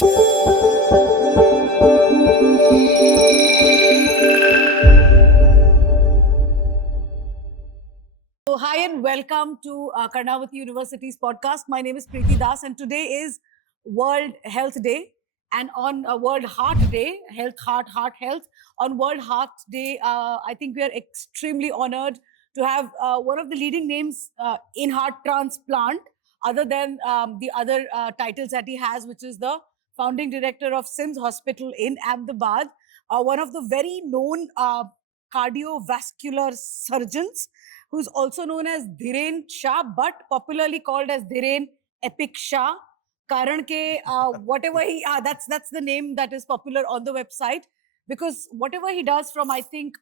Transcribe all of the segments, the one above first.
So, hi and welcome to University's podcast. My name is Preeti Das, and today is World Health Day. And on World Heart Day, heart, health, on World Heart Day, I think we are extremely honored to have one of the leading names in heart transplant, other than the other titles that he has, which is the founding director of CIMS Hospital in Ahmedabad, one of the very known cardiovascular surgeons, who's also known as Dhiren Shah, but popularly called as Dhiren Epic Shah. Karan ke whatever he that's the name that is popular on the website, because whatever he does, from I think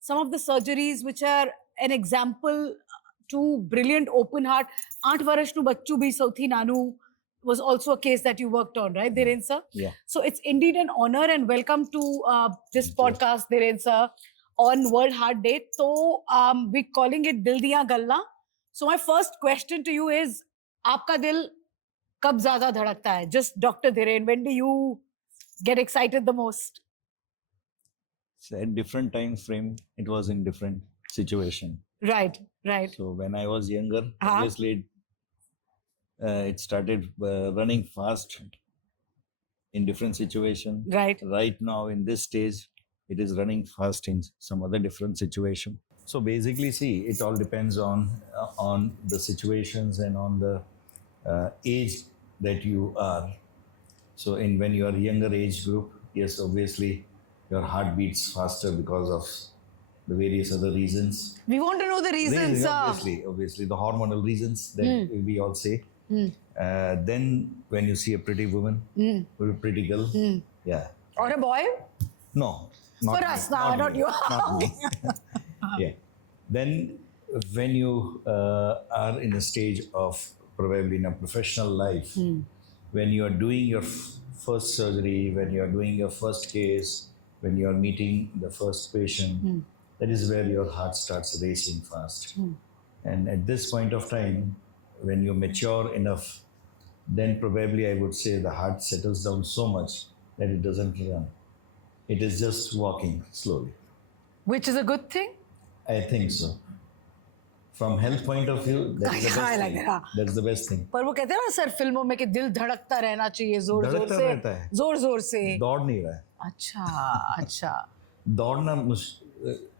some of the surgeries which are an example to brilliant open heart. 8 varsh nu bachchu bhi sauthi nanu was also a case that you worked on, right, Dhiren sir? Yeah. So it's indeed an honor, and welcome to this podcast, Dhiren sir, on World Heart Day. So we're calling it Dil Diyan Galla. So my first question to you is, आपका दिल कब ज़्यादा धड़कता है? Just Dr. Dhiren, when do you get excited the most? So at different time frame, it was in different situation. Right. So when I was younger, obviously it started running fast in different situation. Right. Right now in this stage, it is running fast in some other different situation. So basically, see, it all depends on the situations and on the age that you are. So when you are younger age group, yes, obviously your heart beats faster because of the various other reasons. We want to know the reasons, sir. Obviously, the hormonal reasons that we all say. Then when you see a pretty woman, or a pretty girl, yeah. Or a boy? No. For us now, not you. Not me. Yeah. Then when you are in a stage of probably in a professional life, when you are doing your first surgery, when you are doing your first case, when you are meeting the first patient, that is where your heart starts racing fast. And at this point of time, when you mature enough, then probably I would say the heart settles down so much that it doesn't run. It is just walking slowly. Which is a good thing? I think so. From health point of view, that's the best thing. That's the best thing. पर वो कहते हैं ना sir फिल्मों में कि दिल धड़कता रहना चाहिए जोर जोर से, रहता है। जोर जोर से। दौड़ नहीं रहा है। अच्छा। दौड़ना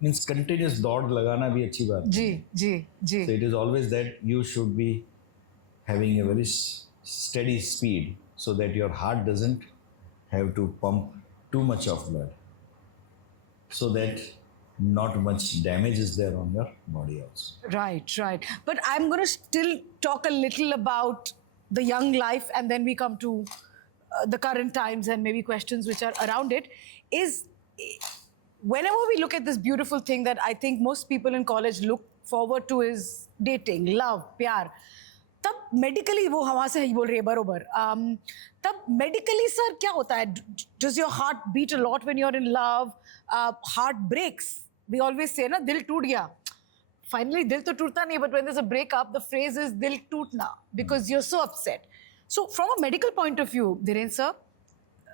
means continuous दौड़ लगाना भी अच्छी बात है। जी। So it is always that you should be having a very steady speed so that your heart doesn't have to pump too much of blood, so that not much damage is there on your body also. Right. But I'm going to still talk a little about the young life, and then we come to the current times and maybe questions which are around it. Is whenever we look at this beautiful thing that I think most people in college look forward to is dating, love, प्यार. तब medically वो हवा से ही बोल रही है बरोबर. तब मेडिकली सर क्या होता है? Does your heart beat a lot when you're in love? Heart breaks. We always say ना दिल टूट गया. Finally दिल तो टूटता नहीं, but when there's a breakup, the phrase is दिल टूटना, because you're so upset. So from a medical point of view, Dhiren sir,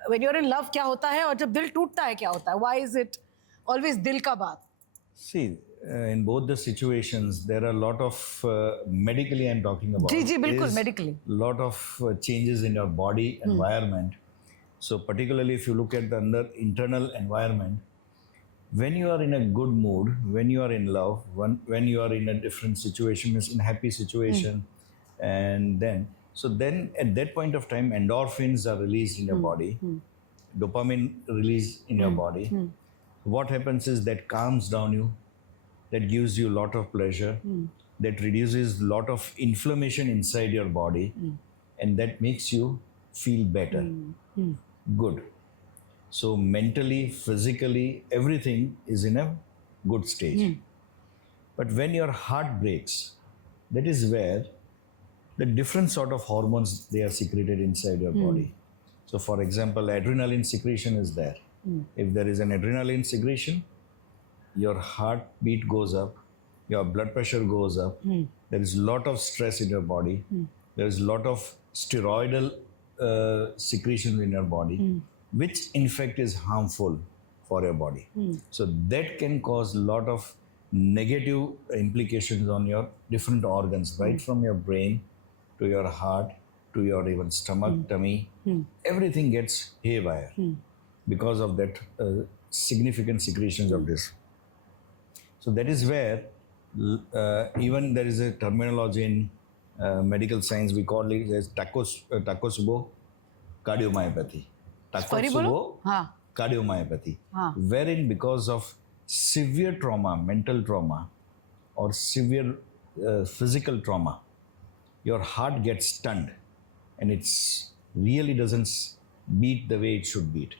when you're in love क्या होता है और जब दिल टूटता है क्या होता है? Why is it always दिल का बात? See, in both the situations, there are a lot of medically I'm talking about. जी बिल्कुल medically. Lot of changes in your body environment. So particularly if you look at the internal environment, when you are in a good mood, when you are in love, when you are in a different situation, means in a happy situation, and then at that point of time, endorphins are released in your body, dopamine released in your body. What happens is that calms down you, that gives you a lot of pleasure, that reduces a lot of inflammation inside your body, and that makes you feel better, good. So mentally, physically, everything is in a good stage. But when your heart breaks, that is where the different sort of hormones, they are secreted inside your body. So for example, adrenaline secretion is there. If there is an adrenaline secretion, your heartbeat goes up, your blood pressure goes up, there is a lot of stress in your body, there is a lot of steroidal secretions in your body, which in fact is harmful for your body. So that can cause a lot of negative implications on your different organs, right from your brain to your heart to your even stomach, tummy. Everything gets haywire because of that significant secretions of this. So that is where even there is a terminology in medical science, we call it as Takotsubo cardiomyopathy. Takotsubo हाँ. cardiomyopathy, wherein because of severe trauma, mental trauma, or severe physical trauma, your heart gets stunned and it's really doesn't beat the way it should beat.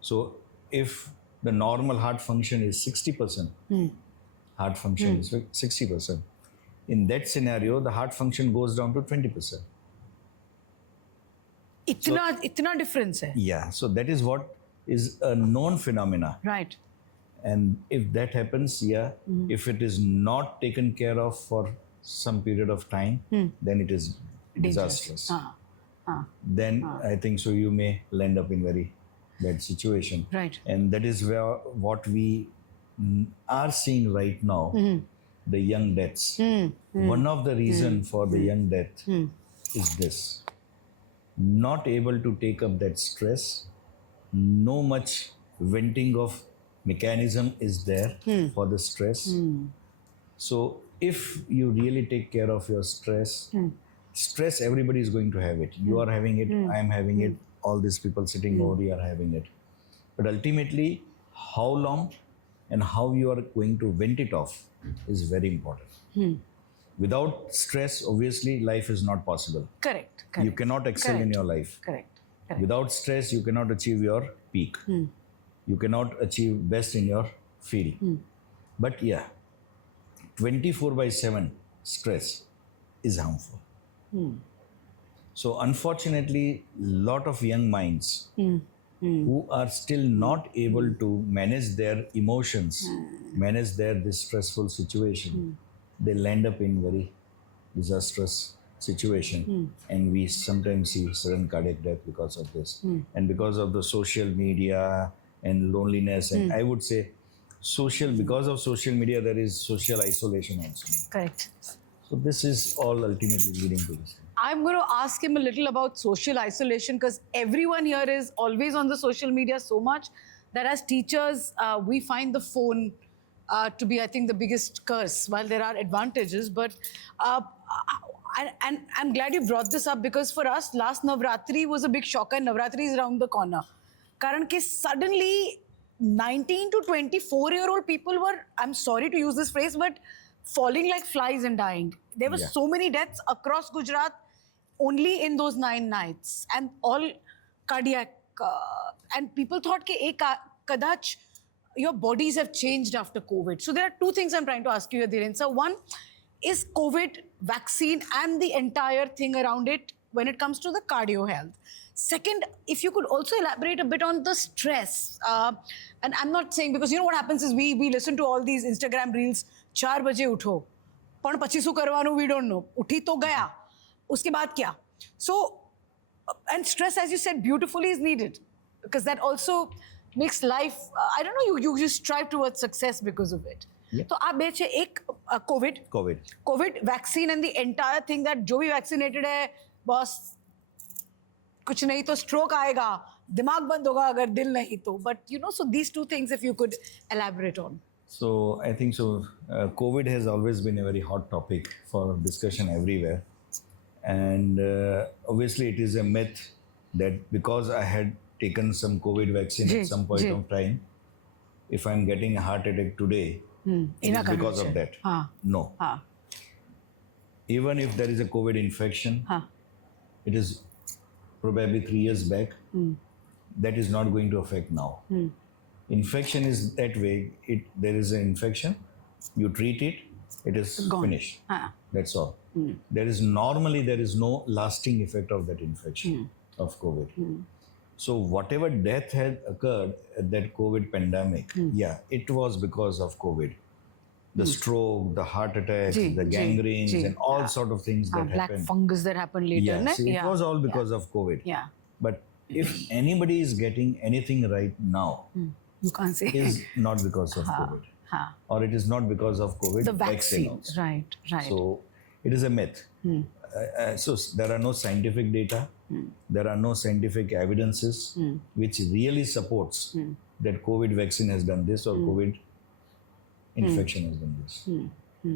So if the normal heart function is 60%, heart function is 60%. In that scenario, the heart function goes down to 20%. इतना difference है. Yeah, so that is what is a known phenomena. Right. And if that happens, if it is not taken care of for some period of time, then it is disastrous. Then I think so you may land up in very bad situation. Right. And that is where what we are seeing right now, the young deaths. One of the reason for the young death is this. Not able to take up that stress, no much venting of mechanism is there for the stress. So if you really take care of your stress, stress everybody is going to have it. You are having it, I am having it, all these people sitting over here are having it. But ultimately, how long and how you are going to vent it off is very important. Without stress, obviously, life is not possible. Correct. You cannot excel in your life. Correct. Without stress, you cannot achieve your peak. You cannot achieve best in your field. But 24/7 stress is harmful. So unfortunately, lot of young minds who are still not able to manage their emotions, manage this stressful situation, they land up in very disastrous situation. And we sometimes see sudden cardiac death because of this. And because of the social media and loneliness, and I would say because of social media, there is social isolation also. Correct. So this is all ultimately leading to this. I'm going to ask him a little about social isolation because everyone here is always on the social media so much that as teachers, we find the phone to be, I think, the biggest curse. While there are advantages, but and I'm glad you brought this up because for us, last Navratri was a big shocker. Navratri is around the corner. Karan ke suddenly 19 to 24-year-old people were, I'm sorry to use this phrase, but falling like flies and dying. There were so many deaths across Gujarat only in those 9 nights and all cardiac. And people thought that kadach your bodies have changed after COVID. So there are 2 things I'm trying to ask you here, Dhiren. So one is COVID vaccine and the entire thing around it when it comes to the cardio health. Second, if you could also elaborate a bit on the stress. And I'm not saying, because you know what happens is we listen to all these Instagram reels, 4 baje utho. Pan pachi su karwanu, we don't know. Uthi to gaya. Uske baad kya? So, and stress, as you said, beautifully is needed. Because that also makes life, I don't know, you strive towards success because of it. So, आप बेचे एक COVID vaccine and the entire thing that जो भी vaccinated है, boss, कुछ नहीं तो stroke आएगा, दिमाग बंद होगा अगर दिल नहीं तो. But you know, so these 2 things, if you could elaborate on. So I think so. COVID has always been a very hot topic for discussion everywhere, and obviously it is a myth that because I had taken some COVID vaccine at some point of time, if I'm getting a heart attack today, it is because of that. No. Even if there is a COVID infection, it is probably 3 years back, that is not going to affect now. Infection is that way. There is an infection, you treat it, it is finished. That's all. There is no lasting effect of that infection of COVID. So whatever death had occurred at that COVID pandemic, it was because of COVID. The stroke, the heart attacks, the gangrenes, and all sort of things that black happened. fungus that happened later. It was all because of COVID. But if anybody is getting anything right now, You can't say. is not because of COVID. Or it is not because of COVID The vaccine. also. Right. So it is a myth. So there are no scientific data, there are no scientific evidences which really supports that COVID vaccine has done this or COVID infection has done this.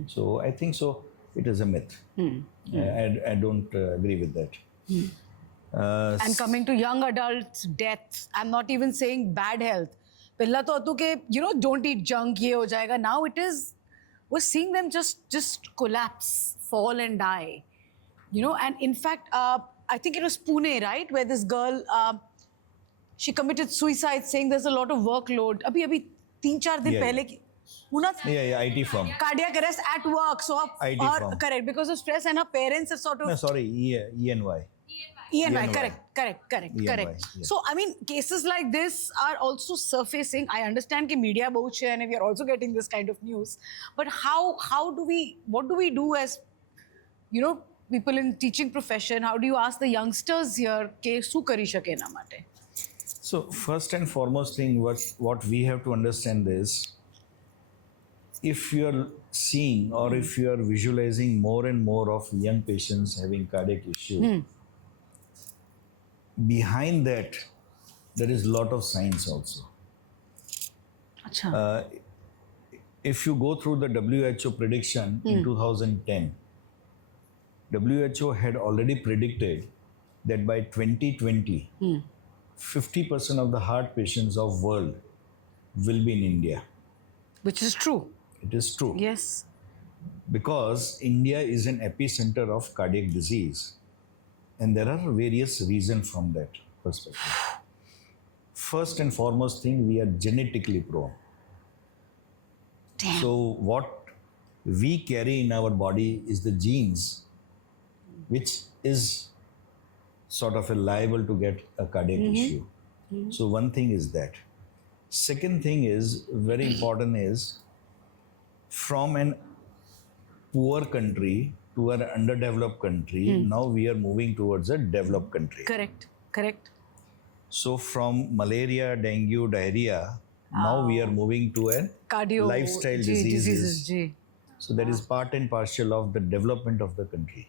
So I think so. It is a myth. I don't agree with that. And coming to young adults, deaths. I'm not even saying bad health. Pehla to hatu ke, don't eat junk, ye ho jayega. Now it is, we're seeing them just collapse, fall and die. And in fact, I think it was Pune, right? Where this girl, she committed suicide saying there's a lot of workload. Abhi 3-4 din pehle ki, Yeah, IT firm. cardiac arrest at work. So IT her, firm. correct, because of stress, and her parents have sort of... No, sorry, ENY. ENY, correct. Yeah. So, I mean, cases like this are also surfacing. I understand that media bahut hai and we are also getting this kind of news. But what do we do as, people in teaching profession? How do you ask the youngsters here, ke su kari shake na mate? So first and foremost thing, what we have to understand is, if you are seeing or if you are visualizing more and more of young patients having cardiac issue, behind that, there is a lot of science also. Achha. If you go through the WHO prediction in 2010, WHO had already predicted that by 2020, 50% of the heart patients of world will be in India. Which is true. It is true. Yes. Because India is an epicenter of cardiac disease. And there are various reasons from that perspective. First and foremost thing, we are genetically prone. Damn. So what we carry in our body is the genes, which is sort of liable to get a cardiac issue. So one thing is that. Second thing is, very important is, from an poor country to an underdeveloped country, now we are moving towards a developed country. Correct. So from malaria, dengue, diarrhea, now we are moving to a Cardio lifestyle diseases. So that is part and parcel of the development of the country.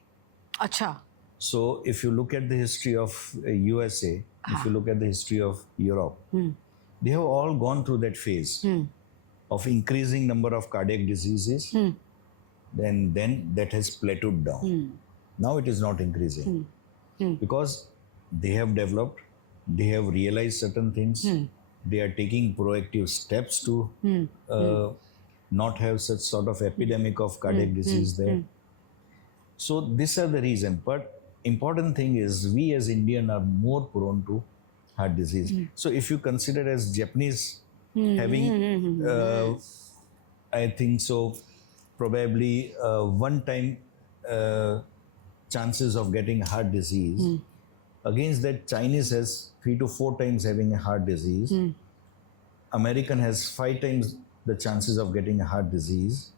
Acha. So if you look at the history of USA, if you look at the history of Europe, they have all gone through that phase of increasing number of cardiac diseases. Then that has plateaued down. Now it is not increasing because they have developed, they have realized certain things, they are taking proactive steps to not have such sort of epidemic of cardiac disease there. So these are the reason. But important thing is, we as Indian are more prone to heart disease. So if you consider as Japanese having, I think so, probably one time chances of getting heart disease. Against that, Chinese has 3 to 4 times having a heart disease. American has 5 times the chances of getting a heart disease.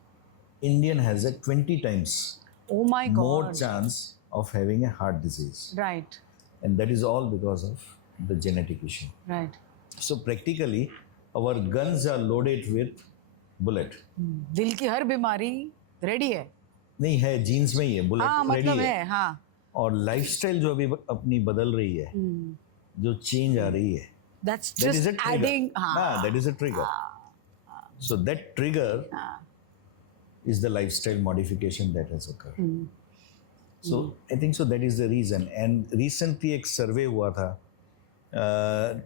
Indian has a 20 times Oh my God. more chance of having a heart disease. Right. And that is all because of the genetic issue. Right. So practically, our guns are loaded with bullet. दिल की हर बीमारी ready है. नहीं है, jeans में ही है, bullet ready मतलब है. है. हाँ. और लाइफस्टाइल जो अभी अपनी बदल रही है, जो चेंज आ रही है, That's that is just a trigger. adding. That is a trigger. So that trigger is the lifestyle modification that has occurred. So I think so that is the reason. And recently एक survey हुआ था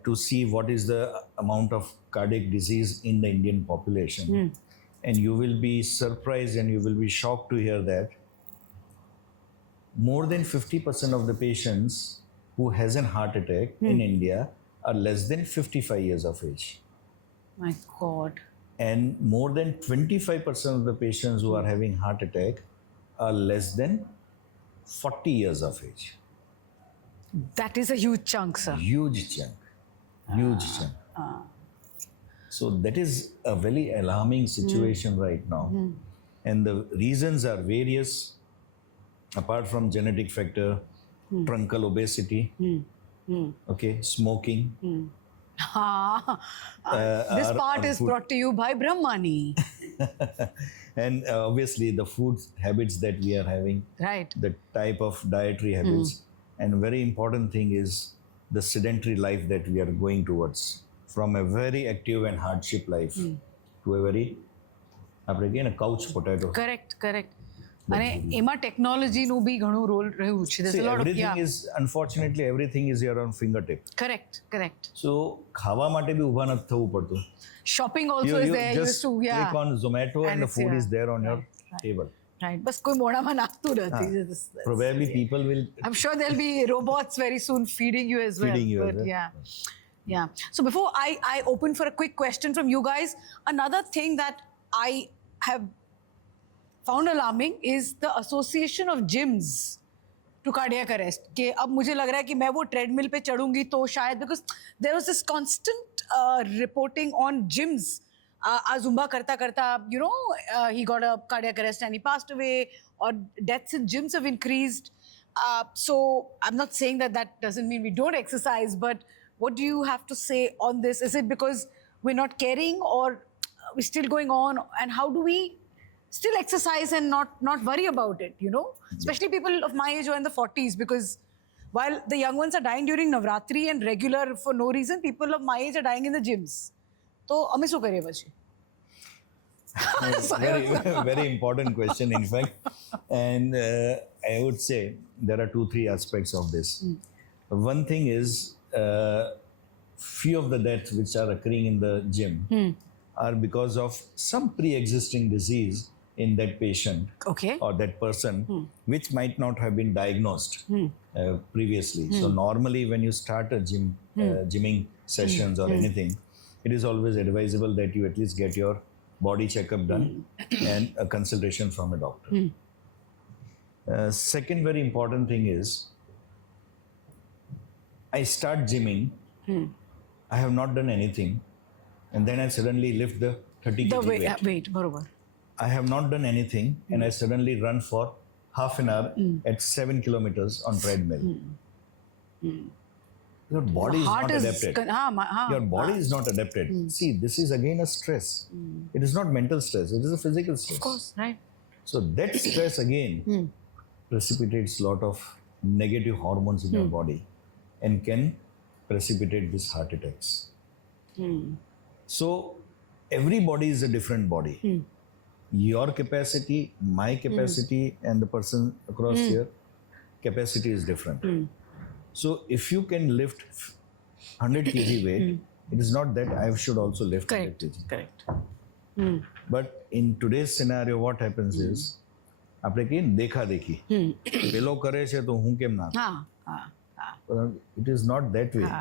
to see what is the amount of cardiac disease in the Indian population. And you will be surprised and you will be shocked to hear that more than 50% of the patients who has a heart attack in India are less than 55 years of age. My God. And more than 25% of the patients who are having heart attack are less than 40 years of age. That is a huge chunk, sir. Huge chunk. So that is a very alarming situation right now. And the reasons are various, apart from genetic factor, truncal obesity, okay, smoking. This our part is food- brought to you by Brahmani. And obviously the food habits that we are having, Right. the type of dietary habits, and very important thing is the sedentary life that we are going towards, from a very active and hardship life to a very again a couch potato. Correct. અને એમાં ટેકનોલોજીનું બી ઘણું role રહ્યું છે. There's See, a lot of everything is, unfortunately, everything is here on fingertip. Correct. So ખાવા માટે બી ઊભા નથી થવું પડતું. Shopping also is there. You just used to, click on Zomato and the it's, food is there on your Right. table. Right. બસ કોઈ મોઢામાં નાખતું નથી. Probably people will I'm sure there'll be robots very soon feeding you as well. Feeding you as But well. yeah. So before I open for a quick question from you guys, another thing that I have found alarming is the association of gyms to cardiac arrest. कि अब मुझे लग रहा है कि मैं वो treadmill पे चढ़ूंगी तो शायद, because there was this constant reporting on gyms. Zumba karta, he got a cardiac arrest and he passed away, or deaths in gyms have increased. So I'm not saying that doesn't mean we don't exercise, but what do you have to say on this? Is it because we're not caring, or we're still going on? And how do we still exercise and not worry about it, Especially people of my age who are in the 40s, because while the young ones are dying during Navratri and regular for no reason, people of my age are dying in the gyms. So, અમે શું કરીએ પછી? very, very important question, in fact. And I would say there are 2-3 aspects of this. One thing is, few of the deaths which are occurring in the gym are because of some pre-existing disease in that patient Okay. or that person, which might not have been diagnosed previously. So normally when you start a gymming sessions or anything, it is always advisable that you at least get your body checkup done and a consultation from a doctor. Second very important thing is, I start gymming, I have not done anything, and then I suddenly lift the 30 kg weight. બરોબર. I have not done anything, and I suddenly run for half an hour at 7 kilometers on treadmill. Your body is not adapted. Your body is not adapted. See, this is again a stress. It is not mental stress. It is a physical stress. Of course, right. So that stress again precipitates a lot of negative hormones in your body and can precipitate these heart attacks. So every body is a different body. Your capacity, my capacity, and the person across here, capacity is different. So if you can lift 100 kg weight, it is not that I should also lift 100 kg. Correct. But in today's scenario, what happens is, આપણે કહીએ ને દેખા દેખી, પેલો કરે છે તો હું કેમ ના કરું? It is not that way.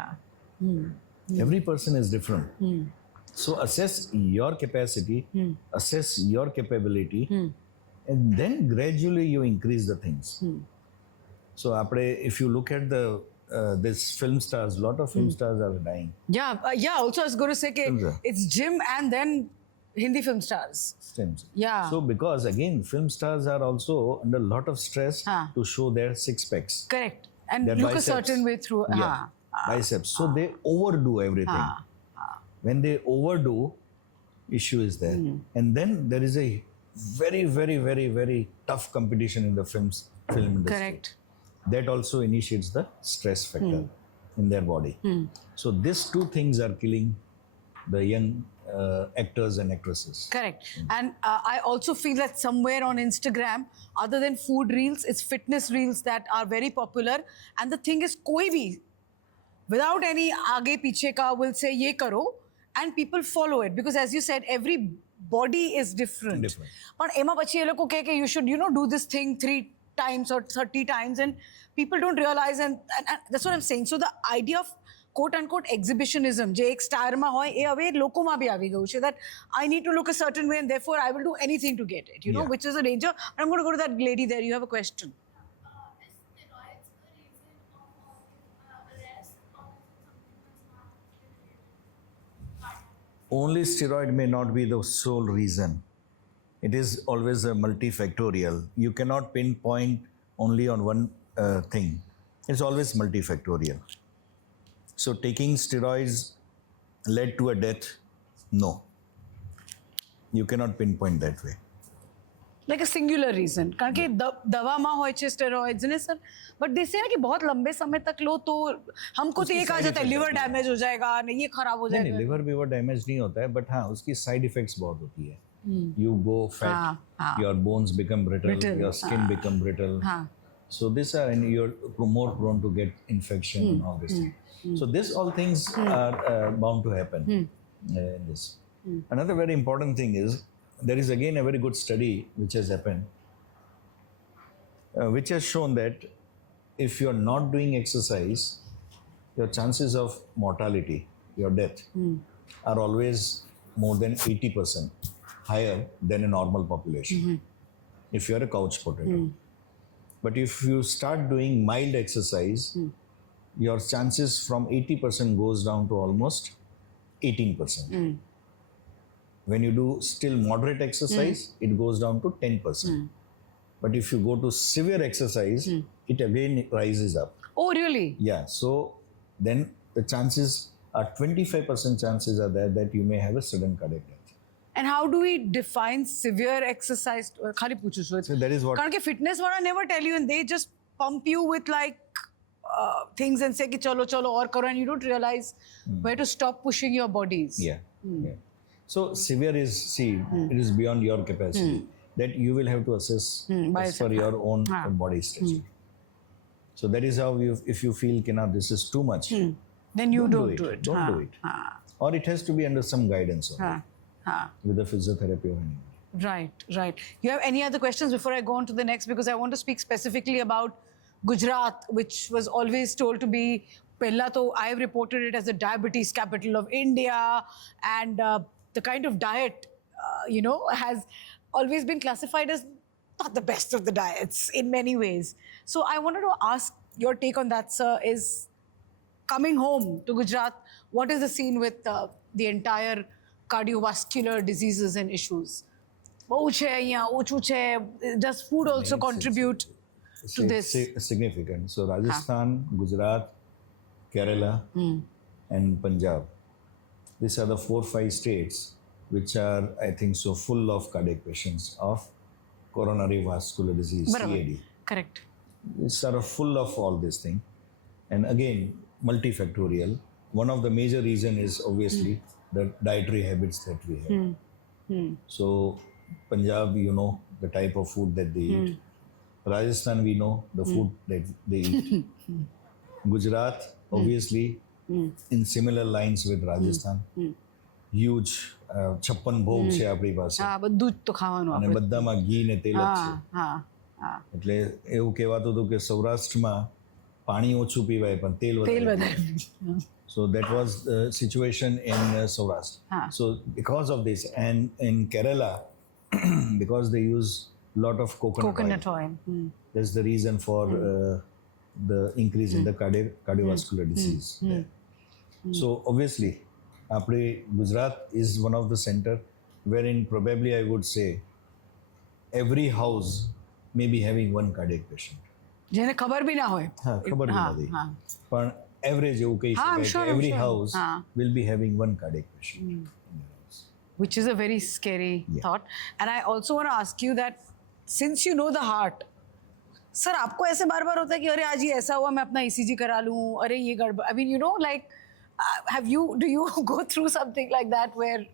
Every person is different. So assess your capacity, assess your capability, and then gradually you increase the things. So if you look at this film stars, a lot of film stars are dying. Yeah. Also, I was going to say it's gym and then Hindi film stars. Stems. Yeah. So because again, film stars are also under a lot of stress to show their six packs. Correct. And Their look biceps. a certain way through. Biceps. So they overdo everything. When they overdo, issue is there. And then there is a very, very, very, very tough competition in the film industry. Correct. That also initiates the stress factor in their body. So these two things are killing the young actors and actresses. Correct. And I also feel that somewhere on Instagram, other than food reels, it's fitness reels that are very popular. And the thing is, koi bhi, without any aage piche ka, will say ye karo, and people follow it, because as you said, every body is different. But ema pachi ye loko ke you should do this thing 3 times or 30 times, and people don't realize, and that's what I'm saying. So the idea of quote unquote exhibitionism, je ek star ma hoy, e ave loko ma bhi avi gayu che, that I need to look a certain way and therefore I will do anything to get it, which is a danger. And I'm going to go to that lady there. You have a question. Only steroid may not be the sole reason. It is always a multifactorial. You cannot pinpoint only on one thing. It's always multifactorial. So taking steroids led to a death? No. You cannot pinpoint that way. Like a singular reason. कारण कि दवा હોય છે steroids ने sir, but they say ना कि बहुत लंबे समय तक लो तो हमको तो ये कहा जाता है liver damage हो जाएगा, नहीं ये खराब हो जाएगा. नहीं, liver बिवर डैमेज नहीं होता है, but हाँ उसकी साइड इफेक्ट्स बहुत होती है. You go fat, your bones become brittle, your skin become brittle. So this are, and you're more prone to get infection and all this thing. So this all things are bound to happen in this. Another very important thing is, there is again a very good study which has happened, which has shown that if you're not doing exercise, your chances of mortality, your death, are always more than 80% higher than a normal population, if you're a couch potato. But if you start doing mild exercise, your chances from 80% goes down to almost 18%. When you do still moderate exercise, it goes down to 10%. But if you go to severe exercise, it again rises up. Oh, really? Yeah. So then the chances are 25% chances are there that you may have a sudden cardiac death. And how do we define severe exercise? खाली पूछो So that is what. कारण कि fitness वाला never tell you, and they just pump you with like things and say कि चलो चलो और करो, and you don't realize where to stop pushing your bodies. Yeah. Yeah. So severe is, see, it is beyond your capacity. That you will have to assess as per your own body structure. So that is how you, if you feel this is too much, then you don't do it. Don't do it. Or it has to be under some guidance with a physiotherapy or anything. Right. You have any other questions before I go on to the next? Because I want to speak specifically about Gujarat, which was always told to be, pehla to I have reported it as the diabetes capital of India, and the kind of diet, has always been classified as not the best of the diets in many ways. So I wanted to ask your take on that, sir, is coming home to Gujarat, what is the scene with the entire cardiovascular diseases and issues? Does food also contribute to this? Significant. So Rajasthan, Gujarat, Kerala, and Punjab. These are the 4-5 states which are, I think, so full of cardiac patients of coronary vascular disease, CAD. Correct. These are full of all this thing. And again, multifactorial. One of the major reason is obviously the dietary habits that we have. So Punjab, the type of food that they eat. Rajasthan, we know the food that they eat. Gujarat, obviously, in similar lines with Rajasthan. Huge 56 ભોગ છે આપણી પાસે. હા, બધું જ તો ખાવાનું અને બધામાં ઘી ને તેલ જ છે. એટલે એવું કહેવાતું હતું કે સૌરાષ્ટ્રમાં પાણી ઓછું પીવાય પણ તેલ વધારે. So that was the situation in Saurashtra. So because of this, and in Kerala, because they use a lot of coconut oil. That's the reason for the increase in the cardiovascular disease there. So obviously, Gujarat is one of the center wherein probably I would say every house may be having one cardiac patient. જેને ખબર બી ના હોય. હા, ખબર બી નથી. પણ average એવું કહી શકાય કે every house will be having one cardiac patient. Which is a very scary thought. And I also want to ask you that since you know the heart, sir, आपको ऐसे बार-बार होता है कि अरे आज ये ऐसा हुआ, मैं अपना ECG करा लूं, अरे ये गड़बड़. I mean, do you go through something like that where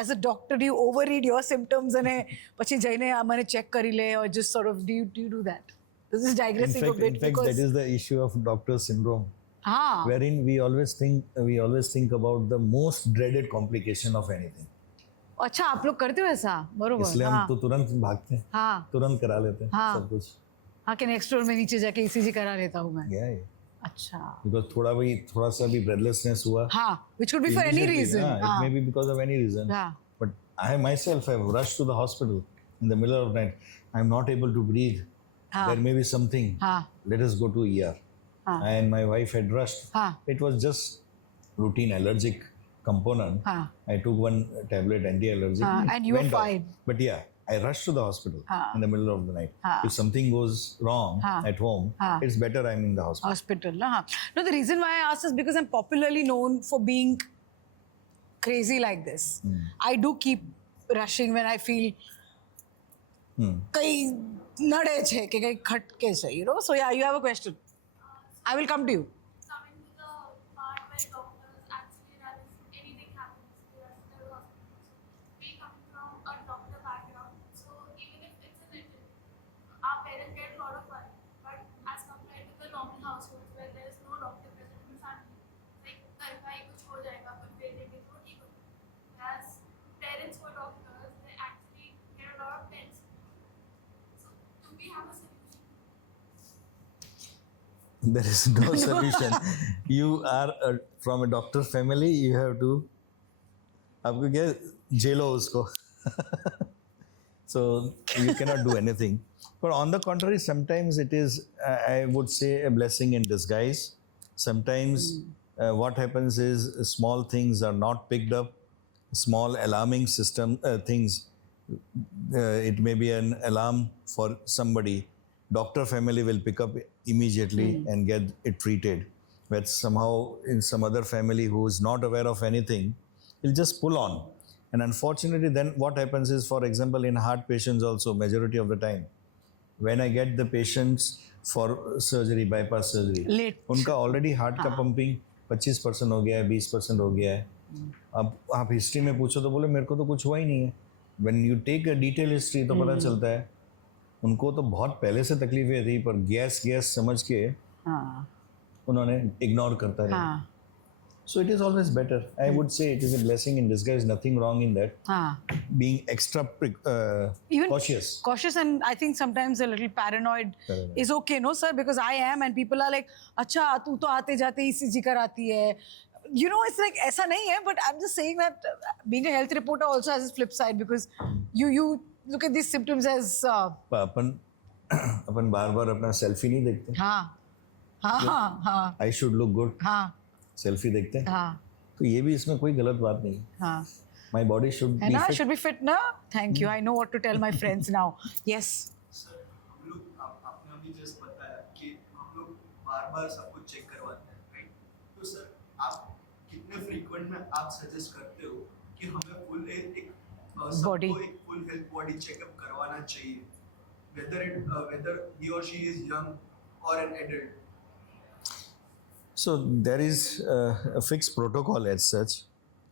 as a doctor do you overread your symptoms and પછી જઈને મને ચેક કરી લે, or just sort of do you do that? This is digressing a bit. In fact, that is the issue of doctor syndrome. Wherein we always think about the most dreaded complication of anything. अच्छा, आप लोग करते हो ऐसा? बरोबर. इसलिए हम तो तुरंत भागते हैं. तुरंत करा लेते हैं सब कुछ. हाँ, कि नेक्स्ट फ्लोर में नीचे जाके ECG करा लेता हूँ मैं. अच्छा. Because थोड़ा सा भी breathlessness हुआ. Which could be for any reason. It may be because of any reason. But I myself have rushed to the hospital in the middle of the night. I'm not able to breathe. There may be something. Let us go to ER. And my wife had rushed. It was just routine allergic component. I took one tablet anti-allergic. And you were fine. But yeah, I rush to the hospital हाँ. in the middle of the night. हाँ. If something goes wrong हाँ. at home, हाँ. it's better I'm in the hospital. Hospital. हाँ. No, the reason why I asked is because I'm popularly known for being crazy like this. I do keep rushing when I feel कहीं नड़े छे कि कहीं खटके छे, you know. So yeah, you have a question. I will come to you. Coming to the part where doctors actually run if anything happens to us in the hospital. We come from a doctor background, so even if it's a little, our parents get a lot of fun. But as compared to the normal households where there is no doctor present in the family, like घर का ही कुछ हो जाएगा, but दे देंगे तो ठीक हो. Whereas parents who are doctors, they actually get a lot of tension. So do we have a solution? There is no solution. You are from a doctor family. You have to. आपको क्या जेलो उसको. So you cannot do anything. But on the contrary, sometimes it is, I would say, a blessing in disguise. Sometimes what happens is small things are not picked up. Small alarming system things. It may be an alarm for somebody. Doctor family will pick up immediately and get it treated. But somehow in some other family who is not aware of anything, will just pull on. And unfortunately then what happens is, for example, in heart patients also, majority of the time, when I get the patients for surgery, bypass surgery, Late. उनका already heart का pumping 25% हो गया है, 20% हो गया है. अब आप हिस्ट्री में पूछो तो बोले मेरे को तो कुछ हुआ ही नहीं है. When you take a detailed history तो पता चलता है उनको तो बहुत पहले से तकलीफें थी, पर गैस समझ के उन्होंने इग्नोर करता रहा. So it is always better. I would say it is a blessing in disguise. Nothing wrong in that. Being extra Even cautious. Cautious, and I think sometimes a little paranoid is okay, no sir, because I am, and people are like, अच्छा तू तो आते जाते ECG कराती है. You know, it's like ऐसा नहीं है, but I'm just saying that being a health reporter also has its flip side, because you look at these symptoms as अपन बार अपना सेल्फी नहीं देखते. हाँ. I should look good. हाँ. सेल्फी देखते हैं. हाँ. तो ये भी इसमें कोई गलत बात नहीं. हाँ. My body should be fit. Should be fit, na? Thank you. I know what to tell my friends now. Yes. Sir हम लोग आपने अभी जस्ट बताया कि हम लोग बार सब कुछ चेक करवाते हैं, राइट? तो सर आप कितने फ्रीक्वेंट में आप सजेस्ट करते हो कि हमें फुल एक सबको एक फुल हेल्थ बॉडी चेकअप करवाना चाहिए, whether he or she is young or an adult? So there is a fixed protocol as such.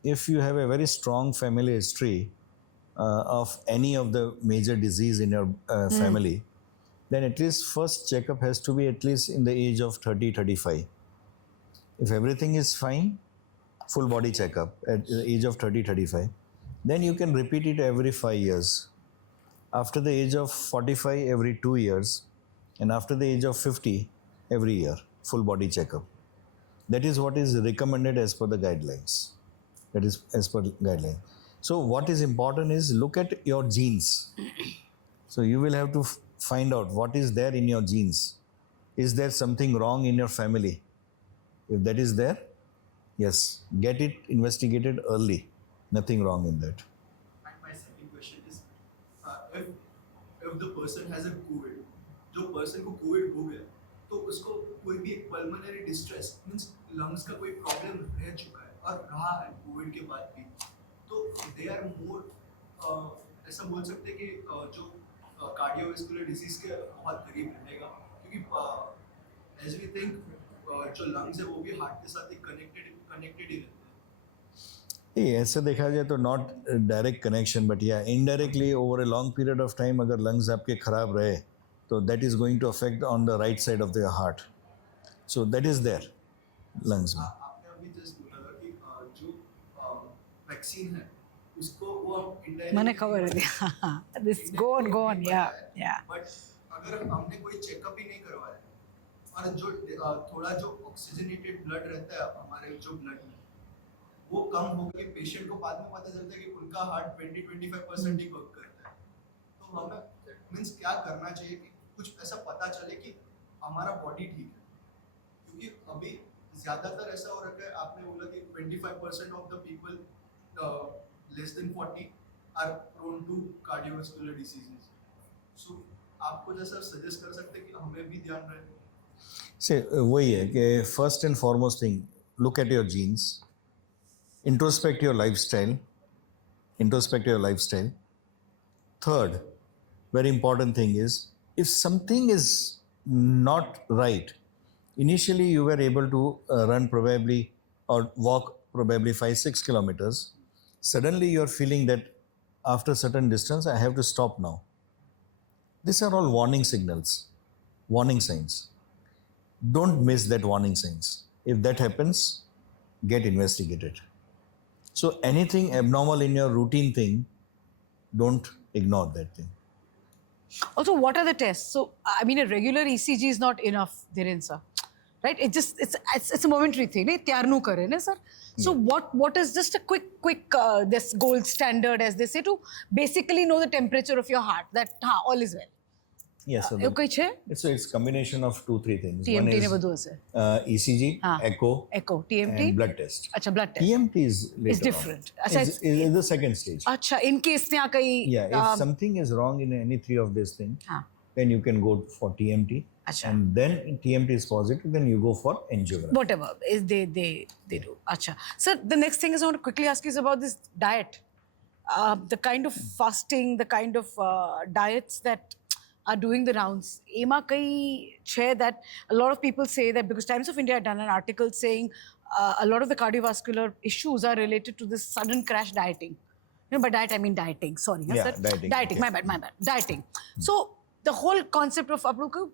If you have a very strong family history of any of the major disease in your family, then at least first checkup has to be at least in the age of 30-35. If everything is fine, full body checkup at the age of 30-35. Then you can repeat it every 5 years. After the age of 45, every 2 years. And after the age of 50, every year, full body checkup. That is what is recommended as per the guidelines. That is as per guideline. So what is important is look at your genes. So you will have to find out what is there in your genes. Is there something wrong in your family? If that is there, yes, get it investigated early. Nothing wrong in that. And my second question is, if the person has a COVID, जो person को COVID हो गया, तो उसको कोई भी एक pulmonary distress means lungs का कोई problem रह चुका है और रहा है COVID के बाद भी, तो they are more ऐसा बोल सकते हैं कि जो cardiovascular disease के बहुत करीब रहेगा, क्योंकि as we think जो lungs है वो भी heart के साथ connected ही रहते हैं. ऐसे देखा जाए तो नॉट डायरेक्ट कनेक्शन, बट या indirectly over a long period of time अगर लंग्स आपके खराब रहे तो that is going to affect on the right side of the heart. So that is there lungs में. आपने अभी जस्ट बोला था कि जो वैक्सीन है उसको वो मैंने कवर दिया. दिस गो ऑन या बट अगर हमने कोई चेकअप ही नहीं करवाया और जो थोड़ा जो ऑक्सीजनेटेड ब्लड रहता है हमारे जो ब्लड में वो कम हो गए, पेशेंट को बाद में पता चलता है कि उनका हार्ट 20-25% ही वर्क करता है, तो हमें मींस क्या करना चाहिए कि कुछ ऐसा पता चले कि हमारा बॉडी ठीक है, क्योंकि अभी ज़्यादातर ऐसा हो रखा है. आपने बोला कि 25% of the people less than 40 are prone to cardiovascular diseases. So आपको जैसा suggest कर सकते हैं कि हमें भी ध्यान रहे. से वही है कि first and foremost thing, look at your genes, introspect your lifestyle. Third, very important thing is, if something is not right, initially you were able to run probably or walk probably 5-6 kilometers. Suddenly you're feeling that after a certain distance I have to stop now. These are all warning signals, warning signs. Don't miss that warning signs. If that happens, get investigated. So anything abnormal in your routine thing, don't ignore that thing. Also, what are the tests? So, I mean, a regular ECG is not enough, Dhiren sir, right? It's a momentary thing. Nahi, tyaar nu kare, na, sir? So, what is just a quick this gold standard, as they say, to basically know the temperature of your heart, that all is well. Yes, so એવું કઈ છે? it's combination of 2-3 things. One TMT is ને બધું હશે. ECG, echo, TMT, and blood test. અચ્છા, blood test. TMT is later It's different. on. Achha, Is the second stage. અચ્છા, in case ત્યાં કઈ Yeah, if something is wrong in any three of these things, હા, then you can go for TMT. Achha. And then TMT is positive, then you go for angiogram. whatever is they do. Acha. Sir, the next thing is I want to quickly ask you is about this diet. The kind of fasting, the kind of diets that are doing the rounds. Ema kai che that a lot of people say that because Times of India had done an article saying a lot of the cardiovascular issues are related to this sudden crash dieting. By diet I mean dieting. Sorry, Yeah, sir. dieting, Dieting. okay. My bad. Dieting. So the whole concept of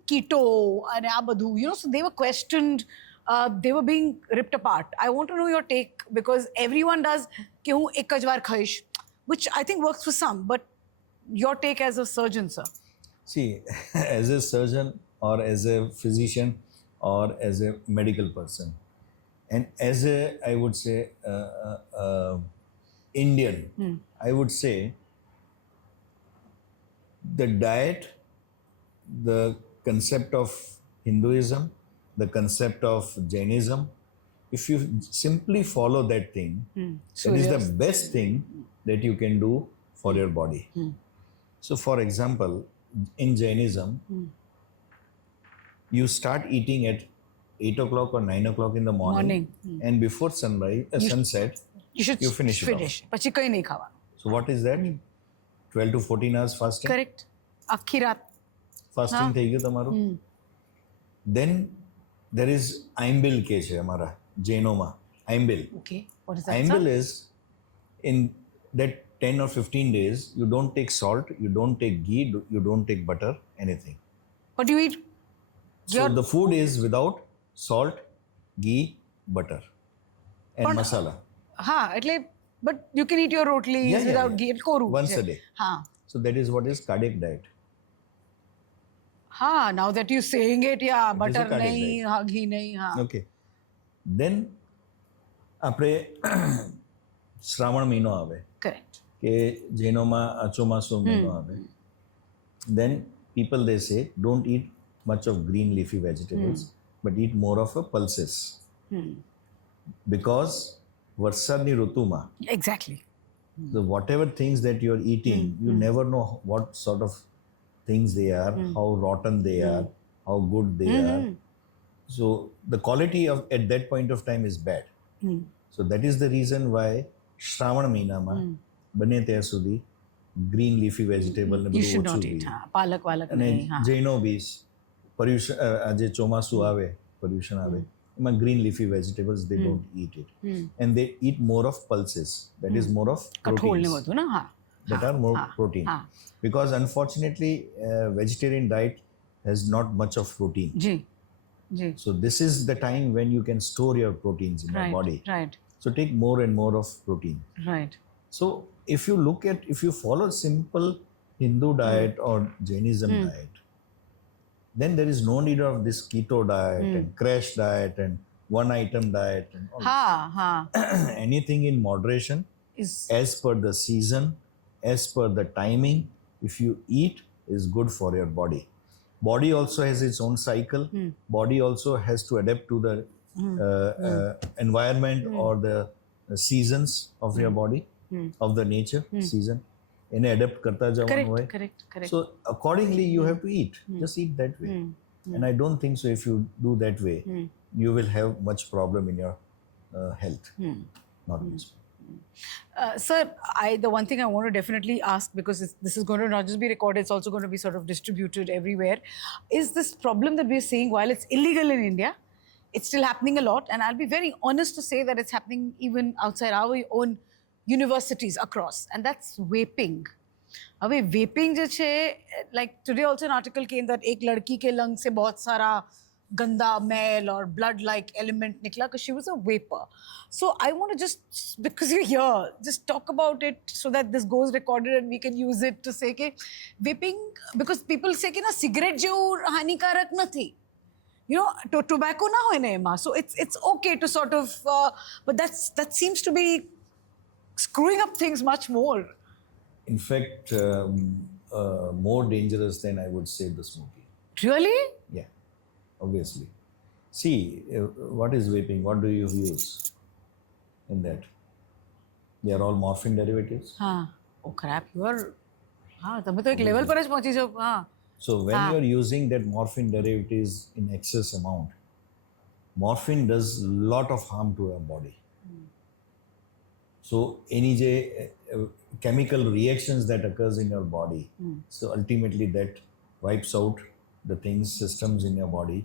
keto and abadu, so they were questioned. They were being ripped apart. I want to know your take because everyone does कि हूँ एक कजवार खाइश, which I think works for some. But your take as a surgeon, sir. See, as a surgeon or as a physician or as a medical person, and as a, I would say, Indian, I would say the diet, the concept of Hinduism, the concept of Jainism, if you simply follow that thing, that is the best thing that you can do for your body. So, for example, in Jainism, you start eating at 8 o'clock or 9 o'clock in the morning. And before sunset, you finish it off. પછી કઈ નહીં ખાવાનું. So what is that? 12 to 14 hours fasting. Correct. આખી રાત. Fasting થઈ ગયું તમારું. Then there is Aimbil કે છે અમારા જૈનોમાં. Aimbil. Okay. What is that, Aimbil sir? is in that 10 or 15 days, you don't take salt, you don't take ghee, you don't take butter, anything. What do you eat? So the food is without salt, ghee, butter and masala. હા, એટલે but you can eat your rotis without ghee. કોરું Once છે. a day. હા. So that is what is cardiac diet. હા, now that you're saying it, yeah, It is a butter cardiac નહીં, diet. હા, ઘી નહીં, હા. Okay. Then આપણે શ્રાવણ મહિનો આવે Correct. કે જૈનોમાં ચોમાસું મહિનો આવે. Then people they say don't eat much of green leafy vegetables, but eat more of a pulses. Because વરસાદની ઋતુમાં Exactly. so whatever things that you're eating, you never know what sort of things they are, how rotten they are, how good they are. So the quality of at that point of time is bad. So that is the reason why Shravan મહિનામાં બને ત્યાં સુધી green leafy vegetable ને You બધું should ઓછું not eat. જોઈએ. હા, પાલક વાલક અને નહીં, હા. જૈનો બી પર્યુષણ આજે ચોમાસું આવે પર્યુષણ આવે એમાં green leafy vegetables they don't eat it, and they eat more of pulses, that is more of કઠોળ ને proteins બધું ને, હા. that are more protein, because unfortunately vegetarian diet has not much of protein. G, G. So this is the time when you can store your proteins in your body. Right. So take more and more of protein. Right. So if you follow simple Hindu diet or Jainism diet, then there is no need of this keto diet and crash diet and one item diet and all. હા, હા. Anything in moderation, Is as per the season, as per the timing, if you eat, is good for your body. Body also has its own cycle. Body also has to adapt to the environment or the seasons of your body, of the nature season. એને adapt કરતા જવાનું હોય. Correct. So accordingly you have to eat. Just eat that way. And I don't think so if you do that way, you will have much problem in your health. Not this way. Sir, the one thing I want to definitely ask, because this is going to not just be recorded, it's also going to be sort of distributed everywhere, is this problem that we're seeing, while it's illegal in India, it's still happening a lot. And I'll be very honest to say that it's happening even outside our own universities across, and that's vaping. હવે vaping જે છે, like today also an article came that एक लड़की के lung से बहुत सारा ganda mel or blood like element nikla because she was a vapor. So I want to just, because you're here, just talk about it so that this goes recorded and we can use it to say ke vaping, because people say ke na cigarette જેવું હાનિકારક નથી, you know, tobacco na hoy na ema, so it's okay to sort of but that seems to be screwing up things much more. In fact, more dangerous than I would say the smoking. Really? Yeah, obviously. See, what is vaping? What do you use in that? They are all morphine derivatives. हाँ. Oh crap, you are. हाँ, तब तो एक level पर पहुँची जब हाँ. So when you are using that morphine derivatives in excess amount, morphine does lot of harm to your body. So any chemical reactions that occurs in your body, so ultimately that wipes out the things, systems in your body,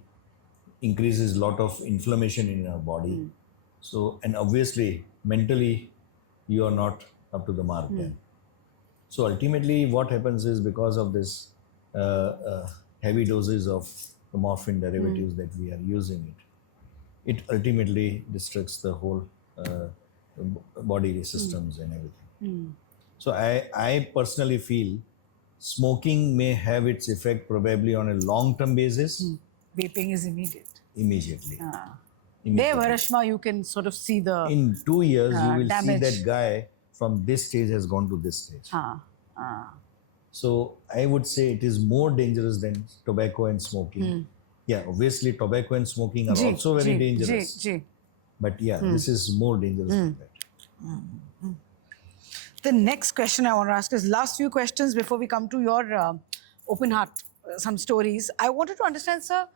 increases lot of inflammation in your body. So, and obviously mentally you are not up to the mark then. So ultimately what happens is, because of this heavy doses of the morphine derivatives that we are using, it ultimately destructs the whole body systems and everything. So I personally feel smoking may have its effect probably on a long-term basis. Vaping is immediate. Immediately. Day varashma you can sort of see the In 2 years you will damage. see that guy from this stage has gone to this stage. So I would say it is more dangerous than tobacco and smoking. Yeah, obviously tobacco and smoking are also very dangerous. But yeah, this is more dangerous than that. The next question I want to ask is, last few questions before we come to your open heart, some stories. I wanted to understand, sir,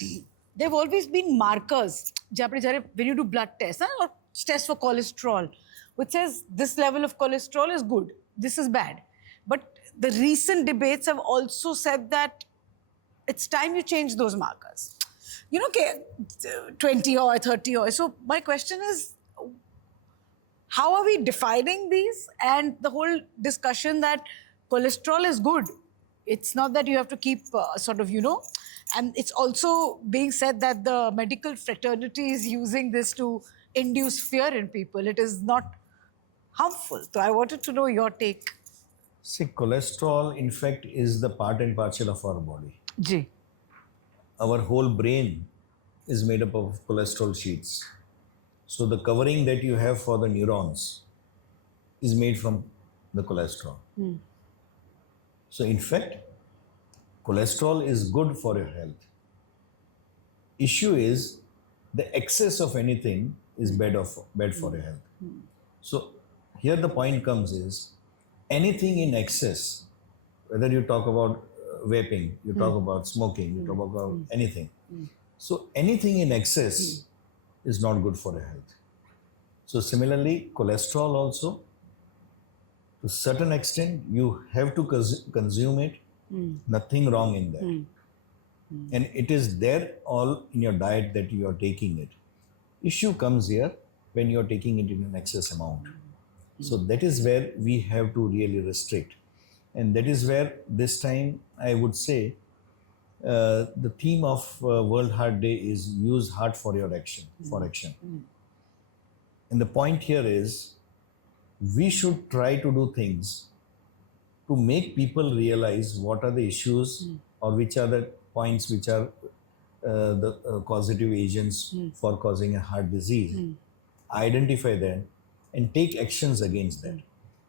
there have always been markers when you do blood tests or tests for cholesterol, which says this level of cholesterol is good, this is bad. But the recent debates have also said that it's time you change those markers. You know, 20 or 30 or so. My question is, how are we defining these? And the whole discussion that cholesterol is good. It's not that you have to keep sort of, you know, and it's also being said that the medical fraternity is using this to induce fear in people. It is not harmful. So I wanted to know your take. See, cholesterol in fact is the part and parcel of our body. Ji. Our whole brain is made up of cholesterol sheets. So the covering that you have for the neurons is made from the cholesterol. So in fact, cholesterol is good for your health. Issue is the excess of anything is bad for your health. So here the point comes is, anything in excess, whether you talk about vaping, you talk about smoking, you talk about anything. So anything in excess is not good for your health. So similarly, cholesterol also, to a certain extent, you have to consume it. Nothing wrong in that. And it is there all in your diet that you are taking it. Issue comes here when you are taking it in an excess amount. So that is where we have to really restrict. And that is where this time I would say the theme of World Heart Day is use heart for your action, for action. And the point here is, we should try to do things to make people realize what are the issues or which are the points which are the causative agents for causing a heart disease. Identify them and take actions against that.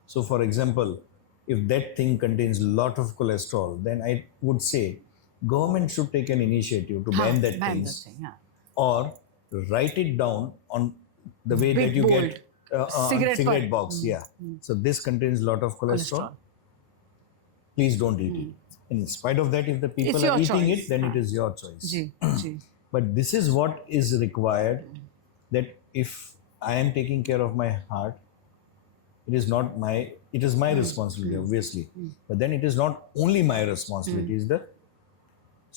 So for example, if that thing contains a lot of cholesterol, then I would say government should take an initiative to ban that thing, or write it down on the way Big that you bold get cigarette box. Yeah. So this contains a lot of cholesterol. please don't eat it. And in spite of that, if the people It's are your eating choice. it, then it is your choice. Ji ji But this is what is required, that if I am taking care of my heart, it is my responsibility, obviously. But then it is not only my responsibility, it is the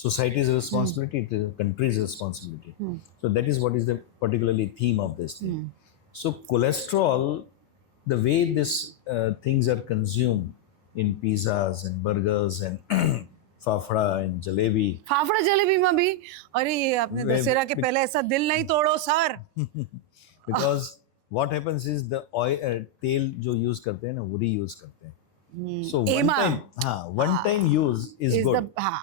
society's responsibility, it is the country's responsibility. So that is what is the particularly theme of this thing. So cholesterol, the way this things are consumed in pizzas and burgers and fafda and jalebi. Fafda jalebi में भी अरे ये आपने Where- Dussehra के पहले ऐसा दिल नहीं तोड़ो sir Because what happens is the oil तेल जो यूज करते हैं ना वही यूज करते हैं. So one time use is is good. the हाँ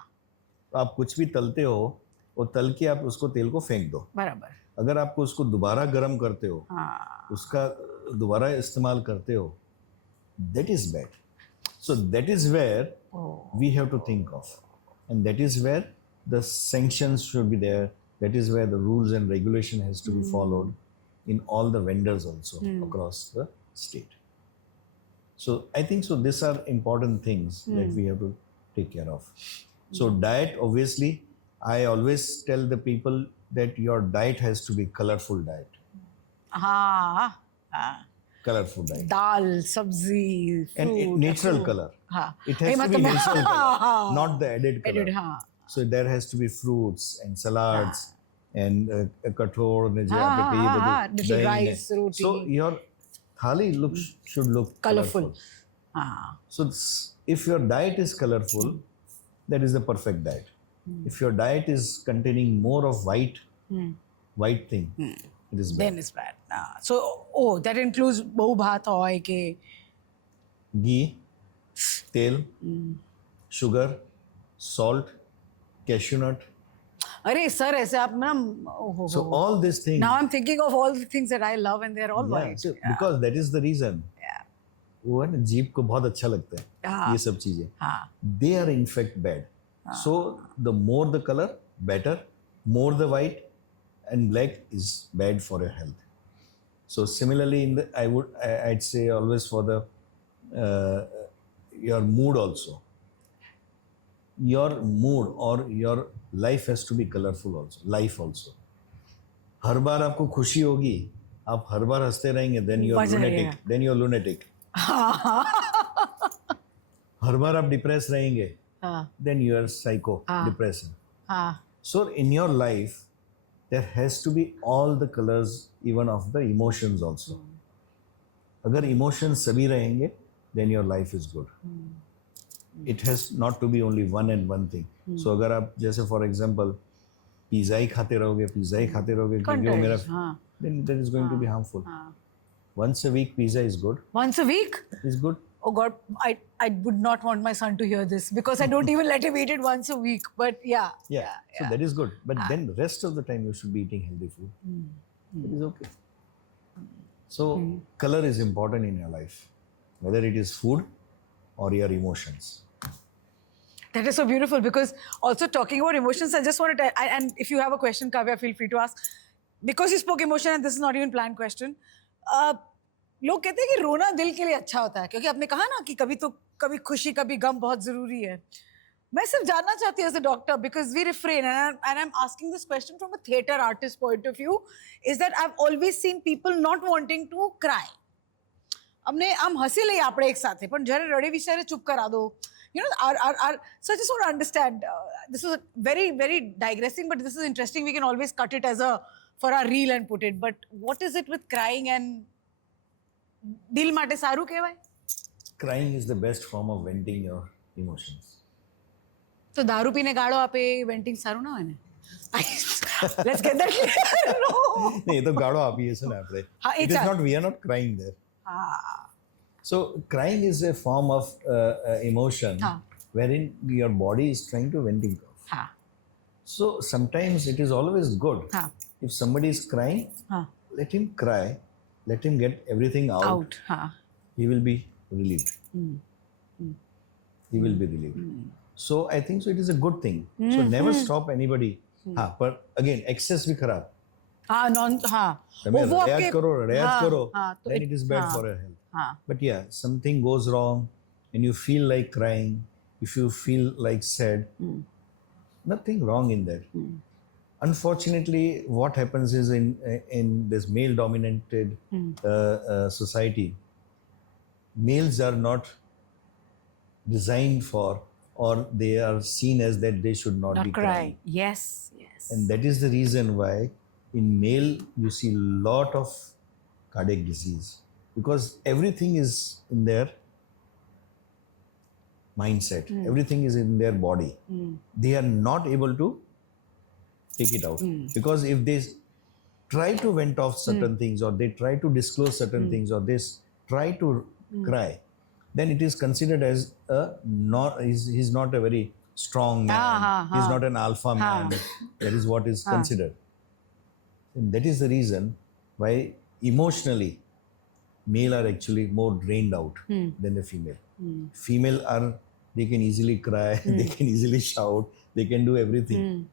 आप कुछ भी तलते हो वो तल के आप उसको तेल को फेंक दो. बराबर अगर आपको उसको दोबारा गर्म करते हो, हाँ उसका दोबारा इस्तेमाल करते हो, that is bad. So that is where we have to think of, and that is where the sanctions should be there. That is where the rules and regulation has to be followed in all the vendors also across the state. So I think so these are important things that we have to take care of. So diet, obviously, I always tell the people that your diet has to be colorful diet. हाँ हाँ Colorful diet. दाल सब्जी And fruit, natural fruit. color. हाँ It has to be natural color, not the added color. Added, हाँ So there has to be fruits and salads and कठोर ने जो हाँ, आपने कही हाँ, वो हाँ, little दही ने. rice, roti. So your thali should look colorful हाँ So if your diet is colorful, that is the perfect diet. If your diet is containing more of white thing, it is bad. then it's bad so that includes बहु भात होय के Ghee, तेल, sugar, salt, cashew nut. अरे sir ऐसे आप ना ओहो So all these things. now I'm thinking of all the things that I love and they're all Yeah, white so because that is the reason. yeah वो है ना जीभ को बहुत अच्छा लगता है हाँ. ये सब चीजें. हाँ They are in fact bad. So the more the color, better. More the white and black is bad for your health. So similarly, I'd say always for the your mood also. Your mood or your life has to be colorful also. Life also. हर बार आपको खुशी होगी, आप हर बार हंसते रहेंगे, then you're मजा lunatic. आएगा. Then you're lunatic. हर बार आप depress रहेंगे, हाँ then you are psycho, depression. हाँ So in your life, there has to be all the colors, even of the emotions also. अगर emotions सभी रहेंगे, then your life is good. It has not to be only one and one thing. So अगर आप जैसे for example pizza ही खाते रहोगे क्योंकि वो मेरा हाँ then that is going to be harmful. Once a week pizza is good. once a week Is good. oh god I would not want my son to hear this because I don't even let him eat it once a week but yeah So that is good. But then rest of the time you should be eating healthy food. It is okay. So color is important in your life, whether it is food or your emotions. That is so beautiful because also talking about emotions, I just want to tell, and if you have a question, Kavya, feel free to ask. Because you spoke emotion and this is not even planned question. लोग कहते हैं कि रोना दिल के लिए अच्छा होता है क्योंकि आपने कहा ना कि कभी खुशी कभी गम बहुत जरूरी है. मैं सिर्फ जानना चाहती हूँ as a doctor because we refrain and I'm asking this question from a theatre artist point of view is that I've always seen people not wanting to cry. हम हंसी લઈએ આપણે એક સાથે પણ જ્યારે રડે વિચારે ચૂપ કરા દો you know our so I just want to understand this is very very digressing but this is interesting we can always cut it as a for our reel and put it but what is it with crying and દિલ માટે સારું કહેવાય Crying is the best form of venting your emotions. તો દારૂ પીને ગાળો આપે વેન્ટિંગ સારું ના હોય ને let's get that clear no नहीं ये तो गाड़ो आप ही है ना आपने. हाँ, It is it's not, we are not crying there. हाँ So crying is a form of emotion हाँ. wherein your body is trying to venting off. हाँ So sometimes it is always good हाँ if somebody is crying, हाँ let him cry, let him get everything out. out हाँ He will be relieved. He will be relieved. So I think so it is a good thing. So never stop anybody. हाँ पर again excess भी खराब. हाँ non हाँ તમે वो रियाज आपके करो हाँ, करो हाँ, तो then it is bad हाँ, for your health. हाँ But yeah, something goes wrong and you feel like crying if you feel like sad, nothing wrong in that. Unfortunately, what happens is in this male-dominated society, males are not designed for, or they are seen as that they should not be Not crying. cry. Yes, yes. And that is the reason why in male you see lot of cardiac disease, because everything is in their mindset, everything is in their body. They are not able to take it out, because if they try to vent off certain things, or they try to disclose certain things, or they try to cry, then it is considered as he's not a very strong man, he's not an alpha man. That is what is considered. And that is the reason why emotionally male are actually more drained out than the female. Female are, they can easily cry, they can easily shout, they can do everything.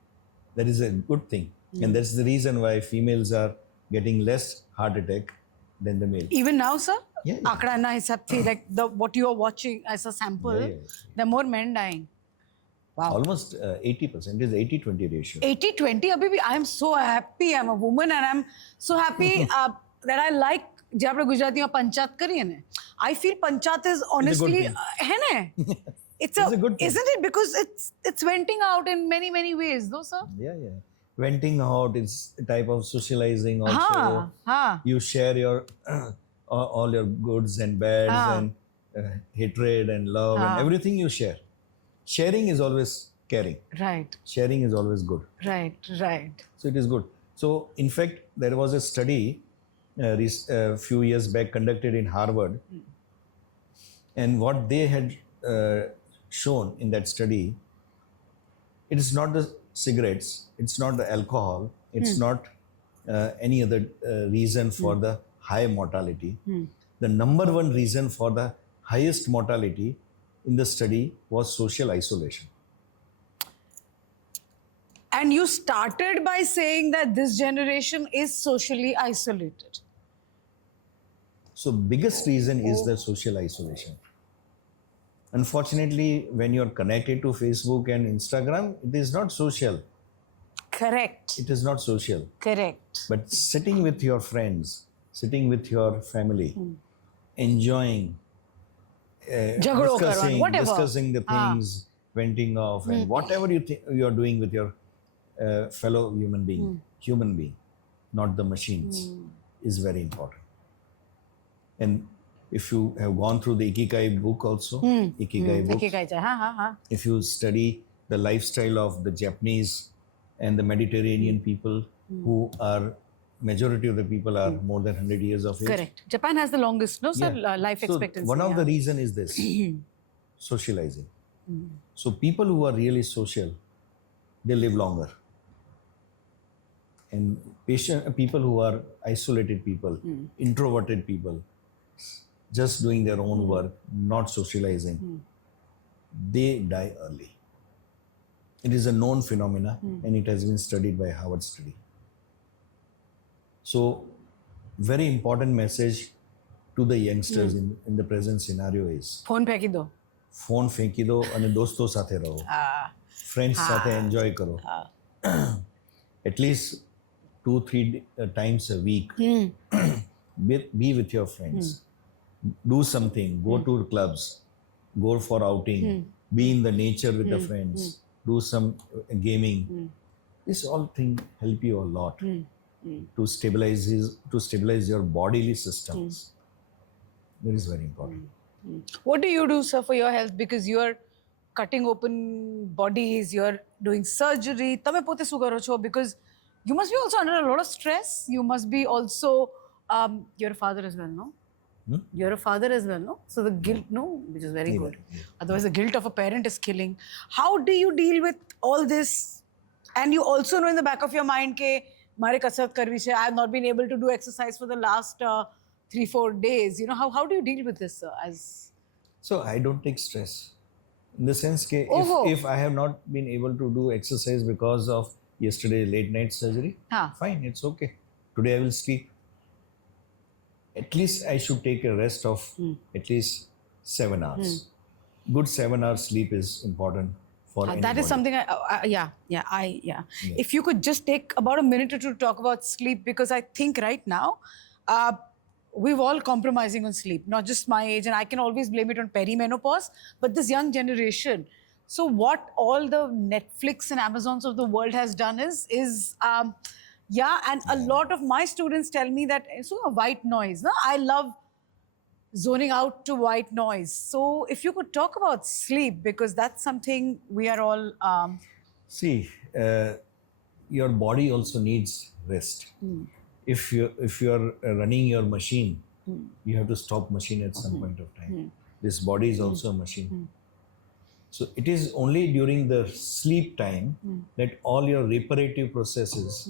That is a good thing. And that's the reason why females are getting less heart attack than the male. Even now, sir? Yeah. Akda na hisab thi, like what you are watching as a sample, Yeah. there are more men dying. Wow. Almost 80%. It is 80-20 ratio. 80-20, abhi bhi, I am so happy. I'm a woman and I'm so happy that I like, jab apne Gujarati mein panchat kari hai na. I feel panchat is honestly, hai na? It's a good thing. Isn't it? Because it's venting out in many, many ways, though, sir? Yeah. Venting out is a type of socializing also. You share your all your goods and bads and hatred and love and everything you share. Sharing is always caring. Right. Sharing is always good. Right. So it is good. So in fact, there was a study a few years back conducted in Harvard, and what they had shown in that study, it is not the cigarettes, it's not the alcohol, it's not any other reason for the high mortality. The number one reason for the highest mortality in the study was social isolation. And you started by saying that this generation is socially isolated. So biggest reason is the social isolation. Unfortunately, when you're connected to Facebook and Instagram, it is not social. Correct. It is not social. Correct. But sitting with your friends, sitting with your family, enjoying, discussing the things, venting off, and whatever you are doing with your fellow human being, not the machines, is very important. And if you have gone through the Ikigai book also, Ikigai book, if you study the lifestyle of the Japanese and the Mediterranean people, who are, majority of the people are more than 100 years of age. Correct. Japan has the longest, life expectancy. One of the reason is this, socializing. So people who are really social, they live longer. And people who are isolated people, introverted people, just doing their own work, not socializing, they die early. It is a known phenomena, and it has been studied by Harvard study. So, very important message to the youngsters in the present scenario is Phone pheki do. phone ફેંકી દો અને દોસ્તો સાથે રહો, friends સાથે enjoy કરો. At least 2-3 times a week, be with your friends. Do something, go to clubs, go for outing, be in the nature with the friends, do some gaming. This all thing help you a lot to stabilize your bodily systems. That is very important. What do you do, sir, for your health? Because you are cutting open bodies, you're doing surgery. Tame pote su karo cho? Because you must be also under a lot of stress. You must be also, you're a father as well, no? You're a father as well, no? So the guilt, no, which is very good. Otherwise, the guilt of a parent is killing. How do you deal with all this? And you also know in the back of your mind, ke, mare kasrat karvi hai. I have not been able to do exercise for the last 3-4 days. You know, how do you deal with this, sir? So I don't take stress. In the sense that if I have not been able to do exercise because of yesterday late night surgery, fine, it's okay. Today I will sleep. At least I should take a rest of at least 7 hours. good 7 hours sleep is important for anybody. That is something If you could just take about a minute or two to talk about sleep, because I think right now we've all compromising on sleep, not just my age, and I can always blame it on perimenopause, but this young generation. So what all the Netflix and Amazons of the world has done is and a lot of my students tell me that it's a white noise. No? I love zoning out to white noise. So if you could talk about sleep, because that's something we are all... See, your body also needs rest. If you're running your machine, you have to stop machine at some point of time. This body is also a machine. So it is only during the sleep time that all your reparative processes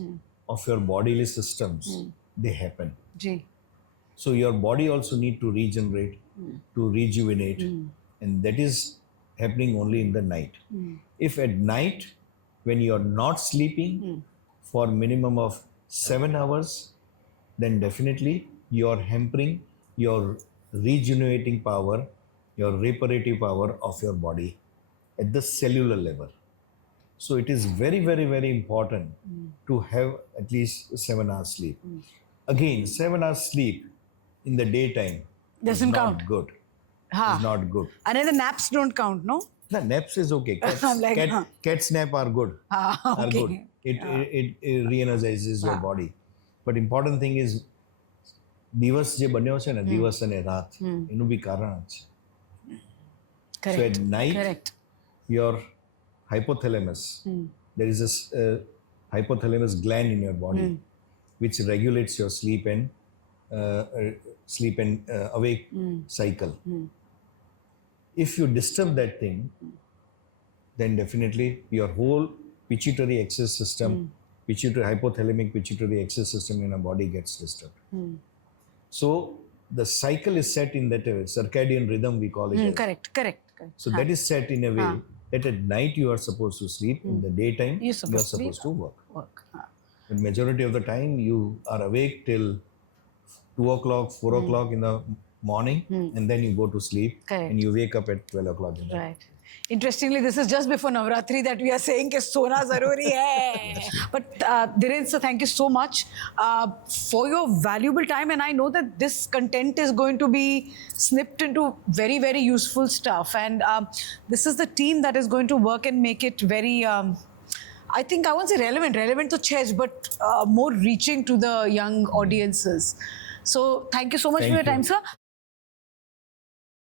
of your bodily systems, they happen. Ji. So your body also need to regenerate, to rejuvenate, and that is happening only in the night. If at night, when you are not sleeping for minimum of 7 hours, then definitely you are hampering your regenerating power, your reparative power of your body at the cellular level. So it is very, very, very important to have at least 7 hours sleep. Again, 7 hours sleep in the daytime Doesn't is not count. good. Ha. Is not good. And then the naps don't count, no? The naps is okay. Like, Cat's nap are good. Are okay. good. It re-energizes your body. But important thing is, દિવસ જે બન્યો છે ને દિવસ અને રાત એનું બી કારણ છે. So at night, Correct. your hypothalamus, there is a hypothalamus gland in your body which regulates your sleep and awake cycle. If you disturb that thing, then definitely your whole pituitary axis system, hypothalamic pituitary axis system in our body gets disturbed. So the cycle is set in that circadian rhythm, we call it. Correct. So that is set in a way that at night you are supposed to sleep, in the daytime you are supposed to work. But majority of the time you are awake till 2 o'clock, 4 o'clock in the morning, and then you go to sleep. Correct. And you wake up at 12 o'clock in the night. Right. Interestingly, this is just before Navratri that we are saying that sona zaruri hai. But Dhiren sir, thank you so much for your valuable time. And I know that this content is going to be snipped into very, very useful stuff. And this is the team that is going to work and make it very, I think I won't say relevant to chess, but more reaching to the young audiences. So thank you so much for your time, sir.